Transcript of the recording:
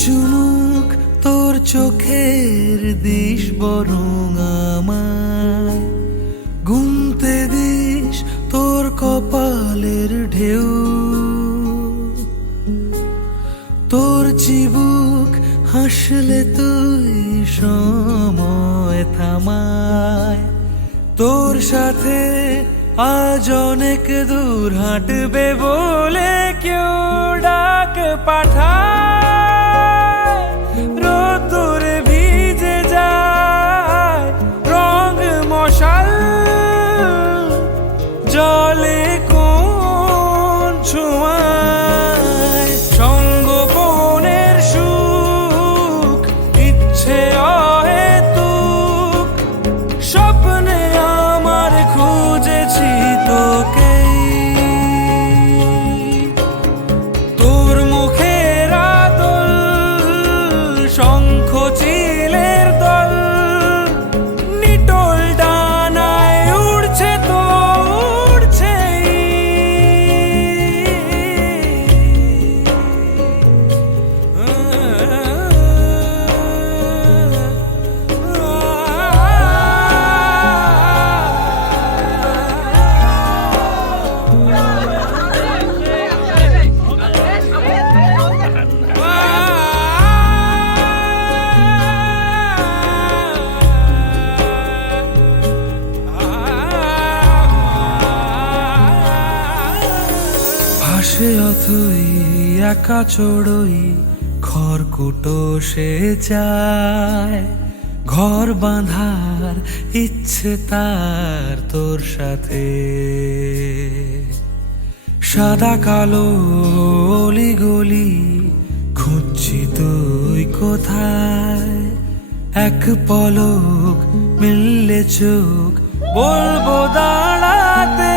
চুমুক তোর চোখের দিস বরং আমায় গুনতে দিস তোর কপালের ঢেউ, তোর চিবুক হাসলে তুই সময় থামায়, তোর সাথে আজ অনেক দূর হাঁটবে বলে কেউ ডাক পাঠায়, রোদ্দুরে ভিজে যায় রং মশাল, জলে কোন ছোঁয়ায় সঙ্গোপনের সুখ, ইচ্ছে অহেতুক স্বপ্নে আমার খুঁজেছি তোকে, তোর মুখের আদল শঙ্খ চিলের দল, নিটোল ডানায় উড়ছে তো উড়ছেই, ভাসে অথই একা চড়ই খড়কুটো সে চায়, ঘর বাঁধার ইচ্ছে তার তোর সাথে, সাদা কালো অলি গলি খুঁজছি তুই কোথায়, এক পলক মিললে চোখ বলবো দাঁড়াতে।